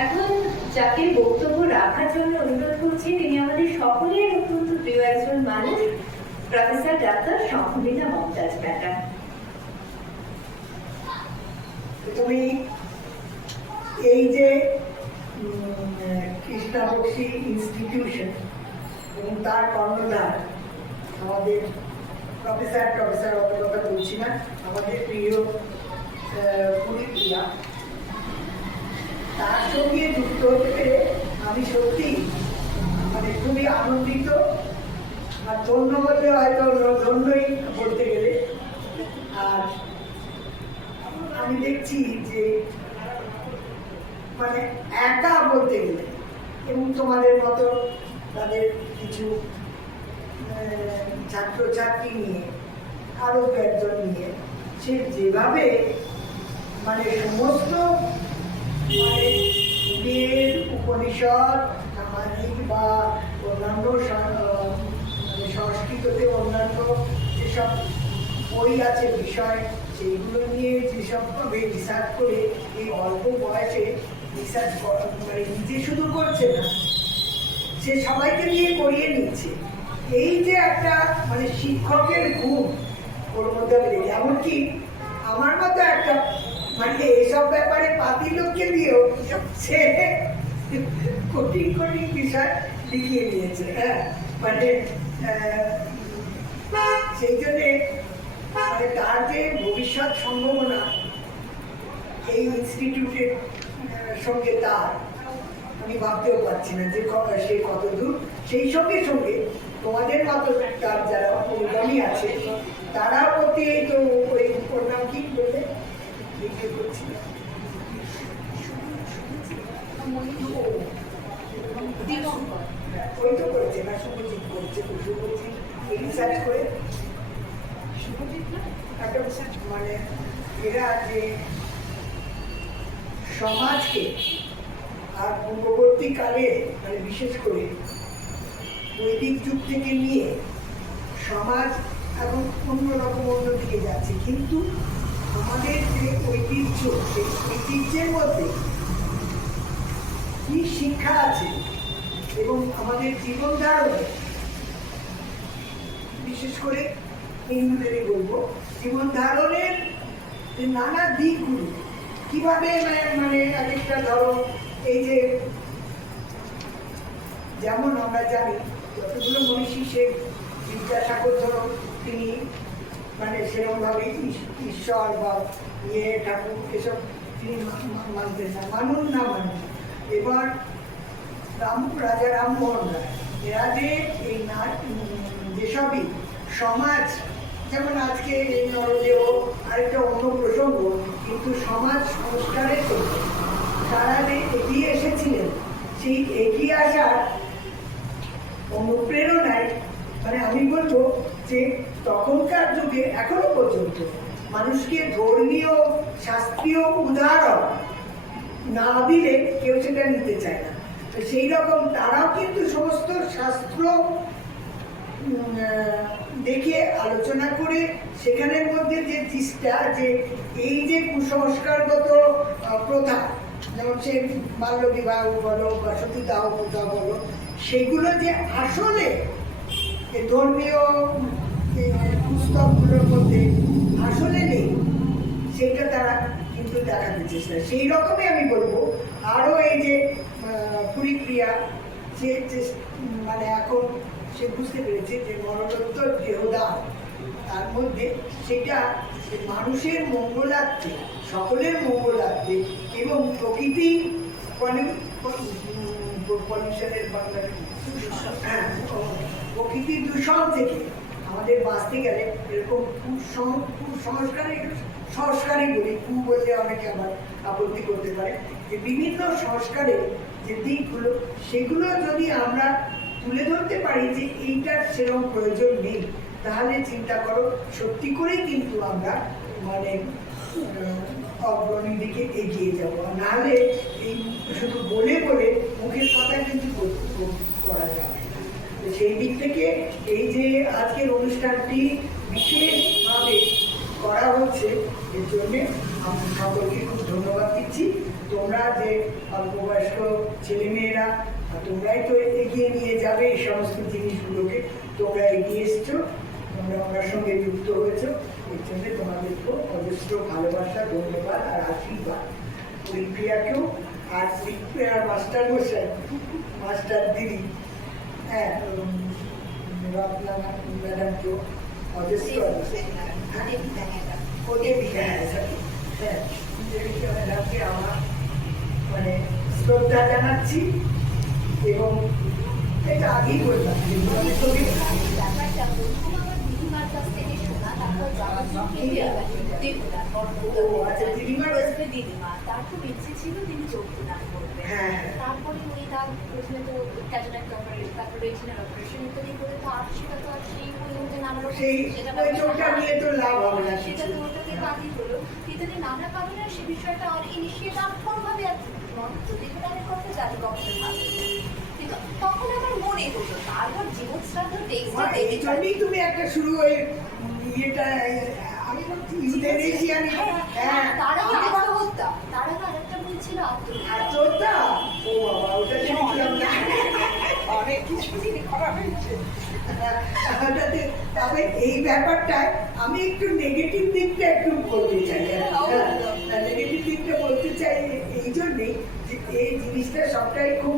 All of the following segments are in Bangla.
এখন যাকে বক্তব্য রাখার জন্য অনুরোধ করছি তিনি আমাদের সকলের অত্যন্ত প্রিয় একজন মানুষ professor doctor Shankhabina Momtaz madam. তুমি এই যে উম, কৃষ্ণাবক্সী ইনস্টিটিউশন এবং তার কর্ণধার আমাদের প্রফেসর প্রফেসর কথা বলছি না আমাদের প্রিয় পুরীপ্রিয়া তার সঙ্গে যুক্ত হতে পেরে আমি সত্যি মানে খুবই আনন্দিত আর ধন্য বললে হয়তো ধন্যই বলতে গেলে। আর আমি দেখছি যে মানে একা বলতে গেলে এবং তোমাদের মতো তাদের কিছু ছাত্রছাত্রী নিয়ে, আরও একজন নিয়ে সে যেভাবে মানে সমস্ত বেদ উপনিষদ, সামাজিক বা অন্যান্য মানে সংস্কৃততে অন্যান্য যেসব বই আছে, বিষয় সেইগুলো নিয়ে যেসব ভাবে রিসার্চ করে এই অল্প বয়সে রিসার্চ মানে নিজে শুধু করছে না, সে সবাইকে নিয়ে করিয়ে নিচ্ছে। এই যে একটা মানে শিক্ষকের গুণ ওর মধ্যে এমনকি আমার মতো একটা মানে এসব ব্যাপারে পাতি লোককে দিয়েও সে কঠিন কঠিন বিষয় লিখিয়ে নিয়েছে হ্যাঁ? মানে সেই জন্যে মানে তার যে ভবিষ্যৎ সম্ভাবনা, এই ইনস্টিটিউটের সঙ্গে তার, আমি ভাবতেও পারছি না যে সে কত দূর সেই সঙ্গে সঙ্গে তোমাদের মতো তার যারা অনুগামী আছে তারা প্রতি এই তো ওই ওর নাম কি লিখে করছি। না। সমাজকে আর পূর্ববর্তীকালে মানে বিশেষ করে বৈদিক যুগ থেকে নিয়ে সমাজ এখন অন্যরকম অন্যদিকে যাচ্ছে। কিন্তু আমাদের যে ঐতিহ্য, সেই ঐতিহ্যের মধ্যে কি শিক্ষা আছে? এবং আমাদের জীবন ধারণে, বিশেষ করে হিন্দুদেরই বলব, জীবন ধারণের যে নানা দিকগুলো, কীভাবে মানে মানে এক একটা ধরো, এই যে যেমন আমরা জানি, যতগুলো মনীষী সে বিদ্যাসাগর ধরো, তিনি মানে সেরকমভাবে ঈশ্বর বা ইয়ে ঠাকুর, এসব তিনি মানতেন না, মানুন না মানুন। এবার রাম, রাজা রামমোহন রায়। এরা যে এই না যেসবই সমাজ, যেমন আজকে এই নরদেহ আরেকটা অন্য প্রসঙ্গ, কিন্তু সমাজ সংস্কারের তারা যে এগিয়ে এসেছিলেন, সেই এগিয়ে আসার অনুপ্রেরণায় মানে আমি বলব যে তখনকার যুগে, এখনও পর্যন্ত মানুষকে ধর্মীয়, শাস্ত্রীয় উদাহরণ না দিলে কেউ সেটা নিতে চায় না। সেই রকম তারাও কিন্তু সমস্ত শাস্ত্র দেখে আলোচনা করে সেখানের মধ্যে যে জিসটা যে এই যে কুসংস্কারগত প্রথা, যেমন সে বাল্য বিবাহ বলো বা সতীদাহ প্রথা বলো, সেগুলো যে আসলে ধর্মীয় পুস্তকগুলোর মধ্যে আসলে নেই, সেটা তারা কিন্তু দেখাতে চেষ্টা। সেই রকমই আমি বলব। আরও এই যে পুরীক্রিয়া সে চেস- মানে এখন সে বুঝতে পেরেছে যে মরণোত্তর দেহদান তার মধ্যে সেটা যে মানুষের মঙ্গলার্থে সকলের মঙ্গলার্থে এবং প্রকৃতি পলিউশনের হ্যাঁ, প্রকৃতি দূষণ থেকে আমাদের বাঁচতে গেলে এরকম কুসং- কুসংস্কারে সংস্কারই বলি কু বললে অনেকে আবার আপত্তি করতে পারে যে বিভিন্ন সংস্কারের যে দিকগুলো সেগুলো যদি আমরা তুলে ধরতে পারি যে এইটার সেরকম প্রয়োজন নেই তাহলে চিন্তা করো সত্যি করেই কিন্তু আমরা মানে আহ, অগ্রণী দিকে এগিয়ে যাব। নাহলে এই শুধু বলে বলে মুখের কথা কিন্তু কর- যাবে সেই দিক থেকে এই যে আজকের অনুষ্ঠানটি বিশেষভাবে করা হচ্ছে এর জন্য আমি সকলকে খুব ধন্যবাদ দিচ্ছি। তোমরা যে অল্প বয়স্ক ছেলেমেয়েরা তোমরাই তো এগিয়ে নিয়ে যাবে এই সমস্ত জিনিসগুলোকে। তোমরা এগিয়ে এসছো তোমরা ওনার সঙ্গে যুক্ত হয়েছো। এর জন্য তোমাদেরকেও অজস্র ভালোবাসা ধন্যবাদ আর আশীর্বাদ। পরীক্ষাকেও আর পরীক্ষার মাস্টার মশাই মাস্টার দিদি হ্যাঁ আমার মানে শ্রদ্ধা জানাচ্ছি এবং এটা আগেই বললাম কিন্তু আমি ব্যাপারটা প্রথম আমার দিদিমার কাছ থেকে শোনা তারপর যাওয়ার দিদিমার বলবে দিদিমা তার খুব ইচ্ছে ছিল তিনি চোখে করবেন হ্যাঁ, হ্যাঁ। তারপরে উনি তার প্রথমে তো ক্যাটারাক্ট অপারেশন তারপরে রেটিনাল অপারেশন ইত্যাদি করে তো আর সেটা তো আর সেই হয়ে নানা রকম সেটা ওই চোখটা নিয়ে তো লাভ হবে না সেটা তো ওটাকে বাতিল হলো ইত্যাদি নানা কারণে সে বিষয়টা আর ইনিশিয়েট আর কোনোভাবে আর মনোযোগ আমি করতে জানি কখনো কিন্তু তখন আমার মনে হতো তারপর জীবন শ্রাদ্ধ মা, এই জন্যই তুমি একটা শুরু ওই ইয়েটা তবে এই ব্যাপারটায় আমি একটু নেগেটিভ দিকটা একটু বলতে চাই নেগেটিভ দিকটা বলতে চাই এই জন্যেই যে এই জিনিসটা সবটাই খুব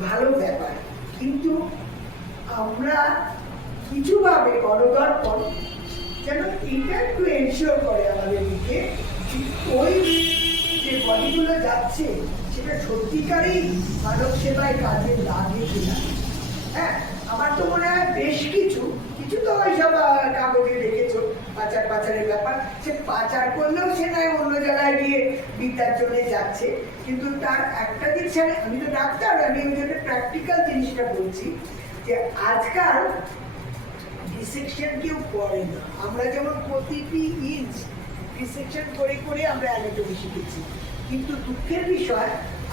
ভালো ব্যাপার কিন্তু আমরা কিছুভাবে গণদর্পণ যেন এটা একটু এনশিওর করে আমাদের দিকে যে ওই যে বডিগুলো যাচ্ছে সেটা সত্যিকারই মানব সেবায় কাজে লাগে কিনা। হ্যাঁ আমার তো মনে হয় বেশ কিছু কিছু তো ওই সব আহ, কাগজে রেখেছো পাচার পাচারের ব্যাপার। সে পাচার করলেও সে নয় অন্য জায়গায় গিয়ে বিদ্যার জন্য যাচ্ছে। কিন্তু তার একটা দিক আমি তো ডাক্তার আমি ওই জন্য প্র্যাকটিক্যাল জিনিসটা বলছি যে আজকাল ডিসেকশন কেউ করে না। আমরা যেমন প্রতিটি ইঞ্চ ডিসেকশন করে করে আমরা অ্যানাটমি শিখেছি। কিন্তু দুঃখের বিষয়,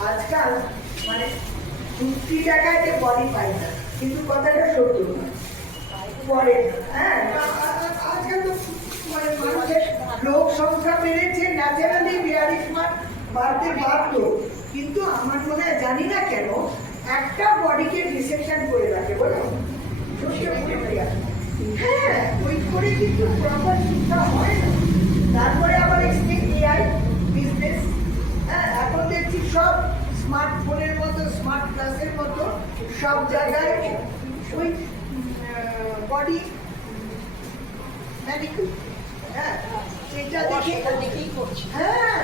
আজকাল মানে যুক্তি জায়গায় বডি পাই না, কিন্তু কথাটা সত্য নয়। পরে হ্যাঁ আজকাল তো মানে মানুষের লোক সংখ্যা বেড়েছে ন্যাচারালি বিয়াল্লিশ মাস বাড়তে বাধ্য কিন্তু আমার মনে হয় জানি না কেন, একটা বডিকে ডিসেকশন করে রাখে বলো। হ্যাঁ ওই করে কিন্তু প্রপার শিক্ষা হয় না। তারপরে আবার এসছে এআই বিজনেস হ্যাঁ এখন দেখছি সব স্মার্টফোনের মতো স্মার্ট ক্লাসের মতো সব জায়গায় ওই বডি মেডিকেল হ্যাঁ সেটা দেখে দেখেই করছি। হ্যাঁ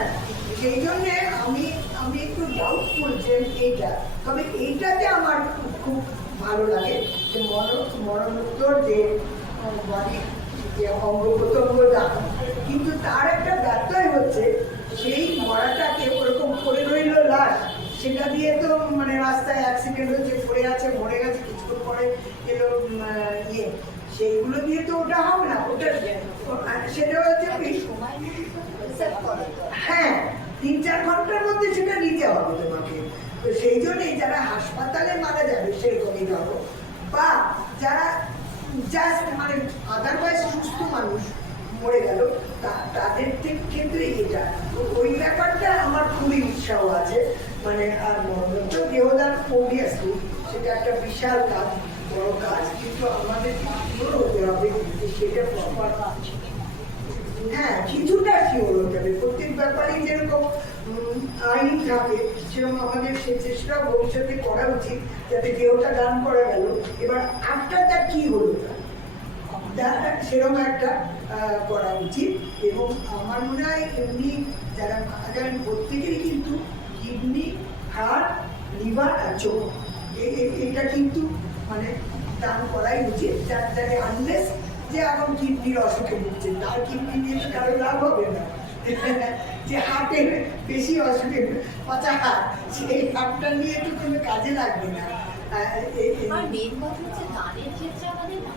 সেই জন্যে আমি আমি একটু ডাউটফুল যে এইটা। তবে এইটাতে আমার খুব ভালো লাগে। যে মরণ মরণোত্তর যে বডি যে অঙ্গ প্রত্যঙ্গ দান কিন্তু তার একটা ব্যত্যয় হচ্ছে সেই মরাটাকে ওরকম পড়ে রইল লাশ। সেটা দিয়ে তো মানে রাস্তায় অ্যাক্সিডেন্ট হচ্ছে পড়ে আছে মরে গেছে কিছুক্ষণ পরে এলো ইয়ে। সেইগুলো দিয়ে তো ওটা হবে না ওটা সেটা হচ্ছে। হ্যাঁ তিন চার ঘণ্টার মধ্যে সেটা নিতে হবে তোমাকে। তো সেই জন্যই যারা হাসপাতালে মারা যাবে সেরকমই ধরো, বা যারা জাস্ট মানে আদারওয়াইজ সুস্থ মানুষ মরে গেল তাদের ক্ষেত্রে এটা। ওই ব্যাপারটা আমার খুবই উৎসাহ আছে। মানে আর মরণোত্তর দেহদান অবভিয়াসলি সেটা একটা বিশাল কাজ, বড় কাজ, কিন্তু আমাদের শিওর হতে হবে সেটা প্রপার হ্যাঁ কিছুটা শিওর হতে হবে। প্রত্যেক ব্যাপারেই যেরকম আইন থাকে। সেরকম আমাদের সে চেষ্টা ভবিষ্যতে করা উচিত, যাতে দেহটা দান করা গেল। এবার দ্যাট কি হলো? সেরকম একটা করা উচিত। এবং আমার মনে হয় এমনি যারা মারা যান প্রত্যেকেরই কিন্তু কিডনি হার্ট লিভার আর চোখ। এটা কিন্তু মানে দান করাই উচিত। যার যাতে আনলেস যে এখন কিডনির অসুখে ভুগছে, তার কিডনি নিয়ে কারও লাভ হবে না। যে হার্টের বেশি অসুখে পাচা হাট সেই হাটটা নিয়ে তো কোনো কাজে লাগবে না। আহ, এ- এ- আর মেন কথা হচ্ছে দানের ক্ষেত্রে আমাদের না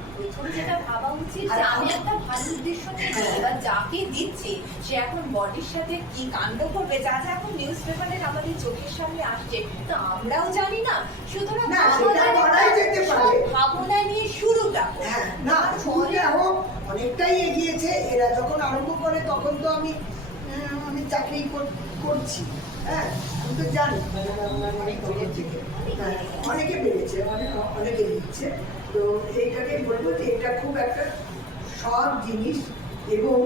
যেটা ভাবা উচিত যে আমি একটা ভালো উদ্দেশ্য নিয়ে হ্যাঁ। যাকে দিচ্ছি সে এখন বডির সাথে কি কাণ্ড করবে যা যা এখন নিউজ পেপারে আমাদের চোখের সামনে আসছে তো আমরাও জানি না। সুতরাং ভাবনা নিয়ে শুরুটা হ্যাঁ না অনেকটাই এগিয়েছে। এরা যখন আরম্ভ করে তখন তো আমি আমি চাকরি কর- করছি। হ্যাঁ আমি তো জানি। হ্যাঁ, অনেকে বেড়েছে অনেক অনেকে দিচ্ছে। তো এইটাকে বলব যে এটা খুব একটা সৎ জিনিস এবং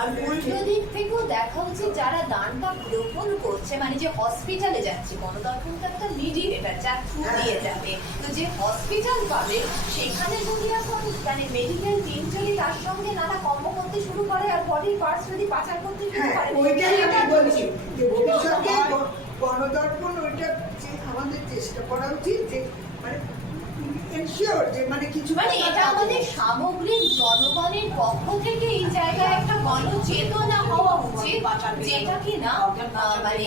আর উল্টো দিক থেকেও দেখা উচিত যারা দানটা গ্রহণ করছে মানে যে হসপিটালে যাচ্ছে গণদর্পণ তো একটা মিডিয়েটার যা থ্রু দিয়ে যাবে। তো যে হসপিটাল পাবে সেখানে যদি এখন মানে মেডিকেল টিম যদি তার সঙ্গে নানা কর্ম করতে শুরু করে আর বডির পার্টস যদি পাচার করতে শুরু হ্যাঁ করে ওইটাই আমি বলছি যে ভবিষ্যতে হয়। ওইটা আমাদের চেষ্টা করা উচিত যে মানে এনশিওর যে মানে কিছু মানে এটা আমাদের সামগ্রিক জনগণের পক্ষ থেকে এই জায়গায় একটা গণচেতনা হওয়া উচিত যেটা কি না মানে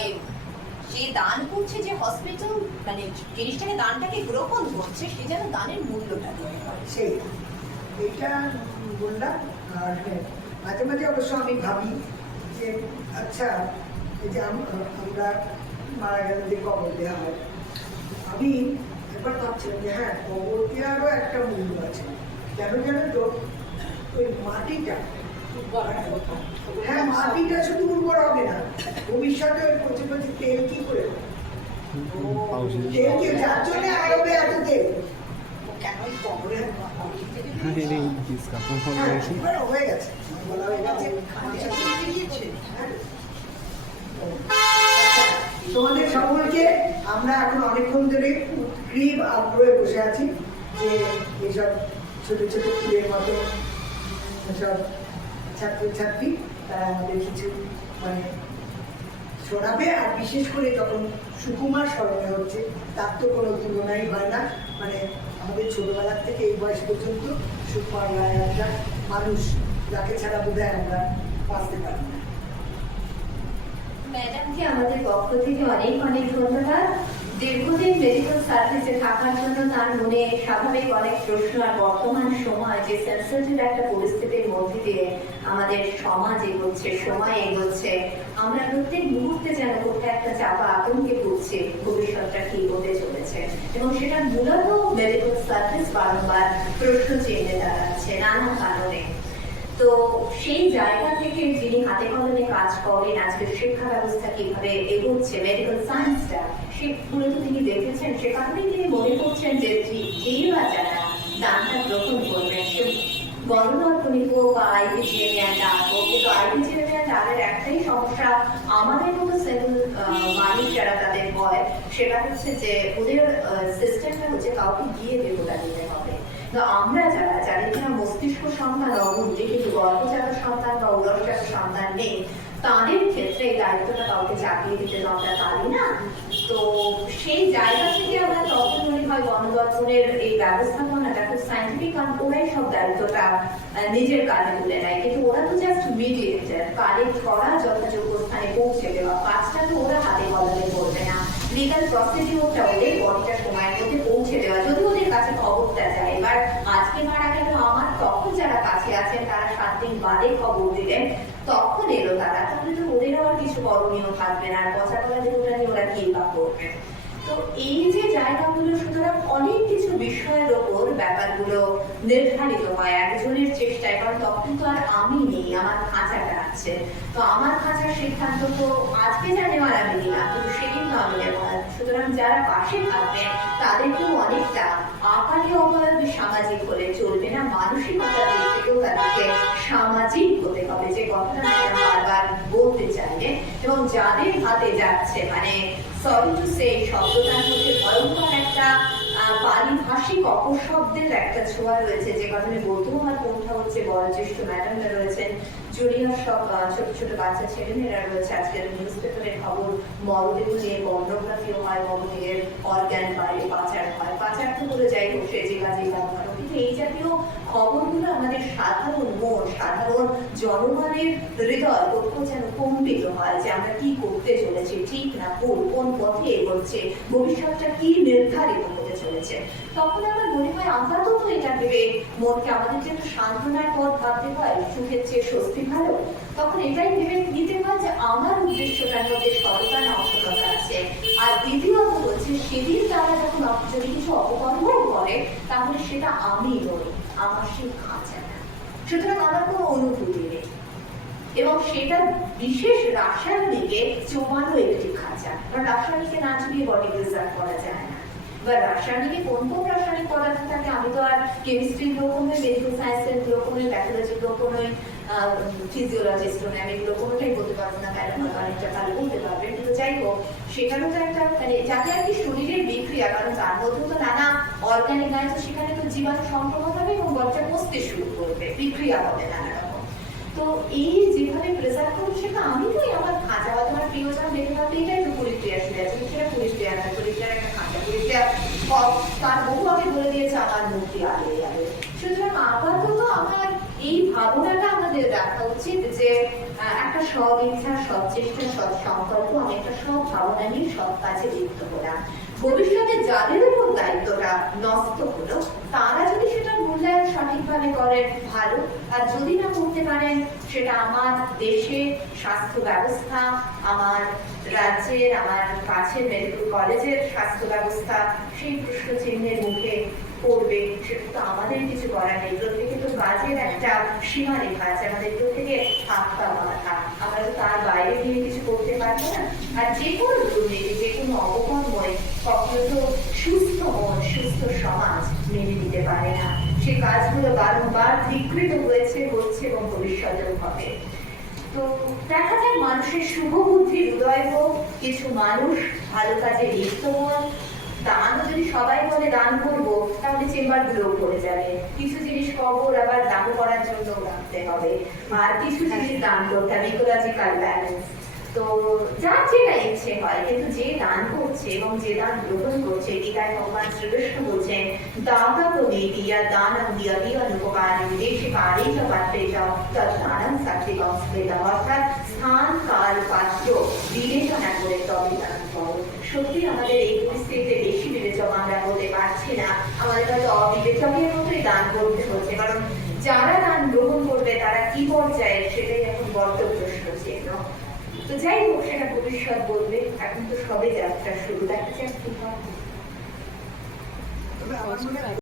যে দান করছে যে হসপিটাল মানে জিনিসটাকে দানটাকে গ্রহণ করছে সে যেন দানের মূল্যটা সেই এইটা বললাম আর হ্যাঁ, মাঝে মাঝে অবশ্য আমি ভাবি যে আচ্ছা এই যে আম- আমরা মারা গেলে যে কবর দেওয়া হয় আমি একবার ভাবছিলাম যে হ্যাঁ দেওয়ারও একটা মূল্য আছে কেন জানো তো ওই মাটিটা হ্যাঁ মাটিটা শুধু উর্বর হবে না ভবিষ্যতে ওই কচি কচি তেল কি করে? তেল কি যার জন্য আরবে এত তেল কেন কবরে হ্যাঁ, হয়ে গেছে বলা হয়ে গেছে হ্যাঁ। তোমাদের সকলকে আমরা এখন অনেকক্ষণ ধরে উৎগ্রীব আগ্রহে বসে আছি যে এইসব ছোট ছোট ফুলের মতো সব ছাত্রছাত্রী তারা আমাদের কিছু মানে শোনাবে। আর বিশেষ করে যখন সুকুমার স্মরণে হচ্ছে, তার তো কোনো তুলনাই হয় না। মানে আমাদের ছোটবেলার থেকে এই বয়স পর্যন্ত সুকুমার রায় একটা মানুষ, যাকে ছাড়া বোধ আমরা বাঁচতে পারি না ম্যাডামকে আমাদের পক্ষ থেকে অনেক অনেক ধন্যবাদ। দীর্ঘদিন মেডিকেল সার্ভিসে থাকার জন্য তার মনে স্বাভাবিক অনেক প্রশ্ন আর বর্তমান সময় যে সেন্সিটিভ একটা পরিস্থিতির মধ্যে দিয়ে আমাদের সমাজ এগোচ্ছে, সময় এগোচ্ছে, আমরা প্রত্যেক মুহূর্তে যেন কোথায় একটা চাপা আতঙ্কে পড়ছে ভবিষ্যৎটা কি হতে চলেছে। এবং সেটা মূলত মেডিকেল সার্ভিস বারংবার প্রশ্ন চিহ্নে দাঁড়াচ্ছে নানা কারণে। তো সেই জায়গা থেকে যিনি হাতে কলমে কাজ করেন আজকের শিক্ষা ব্যবস্থা কীভাবে এগোচ্ছে মেডিকেল সায়েন্সটা সেগুলো তো তিনি দেখেছেন, সে কারণেই তিনি মনে করছেন যে দানটা গ্রহণ সে কিন্তু ডাকের একটাই সমস্যা, আমাদের মতো সেকেল মানুষ যারা তাদের হয় সেটা হচ্ছে যে ওদের সিস্টেমটা হচ্ছে কাউকে গিয়ে দেবো দিতে হবে তো আমরা যারা, যাদের কিনা মস্তিষ্ক সন্তান অবুদ্ধি কিন্তু গর্ভজাত সন্তান, বা উদরজাত সন্তান নেই, তাদের ক্ষেত্রে এই দায়িত্বটা কাউকে চাপিয়ে দিতে আমরা পারি না। তো সেই জায়গা থেকে আমরা তখন মনে হয় গণদর্পণের এই ব্যবস্থাপনাটা খুব সাইন্টিফিক কারণ ওরাই সব দায়িত্বটা নিজের কাজে তুলে নেয়। কিন্তু ওরা তো জাস্ট মিডিয়েটার কালে ছড়া যথাযোগ্য স্থানে পৌঁছে দেওয়া। কাজটা তো ওরা হাতে কলমে করবে না। লিগাল প্রসিডিওরটা ওদের বডিটা সময়ের মধ্যে পৌঁছে দেওয়া। যদি ওদের কাছে এবার আজকে মারা গেল, আমার তখন যারা কাছে আছেন, তারা সাত দিন বাদে খবর দিলেন, তখন এলো তারা। তাহলে তো ওদের আবার কিছু করণীয় থাকবে না, আর পচা কলা যেগুলো নিয়ে ওরা কি বা করবে তো এই যে জায়গাগুলো, সুতরাং অনেক কিছু বিষয়ের ওপর ব্যাপারগুলো নির্ধারিত হয় একজনের চেষ্টায়, কারণ তখন তো আর আমি নেই, আমার খাঁচাটা আছে তো আমার খাঁচার সিদ্ধান্ত তো আজকে যা নেওয়ার আমি নিলাম, কিন্তু সেদিন তো আমি নেব। সুতরাং যারা পাশে থাকবেন তাদেরকেও অনেকটা আকারে অবয়বে সামাজিক হলে চলবে না মানসিকতার দিক থেকেও তাদেরকে সামাজিক হতে হবে, যে কথাটা বারবার বলতে চাইলে এবং যাদের হাতে যাচ্ছে মানে সরি টু সে শব্দটার মধ্যে ভয়ঙ্কর একটা পারিভাষিক অপশব্দের একটা ছোঁয়া রয়েছে। যে কারণে বলতেও আমার কোনটা হচ্ছে বয়োজ্যেষ্ঠ ম্যাডামরা রয়েছেন, জুনিয়র সব ছোট ছোট বাচ্চা ছেলেমেয়েরা রয়েছে। আজকের নিউজ পেপারের খবর, মরদেহ নিয়ে পর্নোগ্রাফিও হয়, মরদেহের অর্গ্যান বাইরে পাচার হয়। পাচার তো করে যাই হোক, সে যে কাজে ব্যবহার কিন্তু এই জাতীয় খবরগুলো আমাদের সাধারণ মন, সাধারণ জনগণের হৃদয় কোথাও যেন কম্পিত হয় যে আমরা কি করতে চলেছি, ঠিক না ভুল, কোন পথে এগোচ্ছে, ভবিষ্যৎটা কি নির্ধারিত চলেছে তখন আমার মনে হয় আমরা তো এটা ভেবে মনকে আমাদের যে সান্ত্বনার পথ ভাবতে হয়, সুখের চেয়ে স্বস্তি ভালো, তখন এটাই ভেবে নিতে হয় যে আমার উদ্দেশ্যটার মধ্যে সরকার অসততা আছে। আর দ্বিতীয়ত হচ্ছে সেদিন তারা যখন যদি কিছু অপকর্ম করে, তাহলে সেটা আমি নই, আমার সেই খাঁচা সুতরাং আমার কোনো অনুভূতি নেই। এবং সেটা বিশেষ রাসায়নিকে চোমানো একটি খাঁচা। কারণ রাসায়নিকে না চুবিয়ে বডি প্রিজার্ভ করা যায়। এবার রাসায়নিকে কোন কোন রাসায়নিক পদার্থ থাকে, আমি তো আর কেমিস্ট্রির লোক মেডিকেল সায়েন্সের লোক প্যাথোলজির লোক ফিজিওলজিস্ট আমি এগুলো কোনোটাই বলতে পারব না হয়তো অনেকটা বলতে পারবেন। কিন্তু যাই হোক তো একটা মানে যাতে আর কি শরীরের বিক্রিয়া, কারণ তার মধ্যে তো নানা সেখানে তো জীবাণু সংক্রমণ হবে এবং বসতে শুরু করবে, বিক্রিয়া হবে নানা রকম। তো এই যেভাবে প্রেসার করব সেটা আমি তো আমার খাঁচা বা তোমার প্রিয়জন দেখে ভাবতে এটাই তো পরিক্রিয়া শুরু আছে সেটা পরিক্রিয়া না পরিক্রিয়ার একটা খাঁচা তার বহু আগে বলে দিয়েছে, আমার মুক্তি আগে যাবে সুতরাং আপাতত আমার এই ভাবনাটা আমাদের রাখা উচিত যে একটা সব ইচ্ছা সব চেষ্টা সব সংকল্প আমি একটা সব ভাবনা নিয়ে সব কাজে লিপ্ত হলাম। ভবিষ্যতে যাদের উপর দায়িত্বটা নষ্ট হলো, তারা যদি সেটা মূল্যায়ন সঠিকভাবে করেন ভালো। আর যদি না করতে পারেন সেটা আমার দেশের স্বাস্থ্য ব্যবস্থা, আমার রাজ্যের, আমার কাছের মেডিকেল কলেজের স্বাস্থ্য ব্যবস্থা, সেই চিহ্নের মুখে পড়বে, সেটা তো আমাদের কিছু করার নেই। প্রত্যেকে তো কাজের একটা সীমা রেখা আছে, আমাদের প্রত্যেকে থাকতা মাথা আমরা তো তার বাইরে গিয়ে কিছু করতে পারব না। আর যে কোনো দুর্নীতি যে কোনো অপকর্মই কখনো তো সুস্থ মন সুস্থ সমাজ মেনে নিতে পারে না সে কাজগুলো বারংবার বিকৃত হয়েছে হচ্ছে এবং ভবিষ্যতেও হবে। তো দেখা যায় মানুষের শুভ বুদ্ধি, হৃদয় হোক, কিছু মানুষ ভালো কাজে লিপ্ত হন দানও যদি সবাই বলে দান করব, তাহলে চেম্বারগুলো পড়ে যাবে। কিছু জিনিস কবর আবার দান করার জন্য রাখতে হবে। আর কিছু জিনিস দান করতে হবে ইকোলজিক্যাল ব্যালেন্স তো যার যেটা ইচ্ছে হয়, কিন্তু যে দান করছে এবং যে দান গ্রহণ করছে গীতায় ভগবান শ্রীকৃষ্ণ বলছেন দাতা তো নীতি আর দানম দিয়াদি অনুপকারী, দেশে কারে চ পাত্রে সাত্বিক সংস্কৃত অর্থাৎ স্থান, কাল, পাত্র বিবেচনা করে তবে দান করো। সত্যি আমাদের এই পরিস্থিতিতে বেশি বিবেচক আমরা হতে পারছি না। আমাদের অবিবেচকের মতোই দান করতে হচ্ছে, কারণ যারা দান গ্রহণ করবে, তারা কি পর্যায়ে? সেটাই এখন বড্ড প্রশ্ন চিহ্ন তো যাই হোক, সেটা ভবিষ্যৎ বলবে। এখন তো সবে যাত্রা শুরু। দেখা যাক কি হয়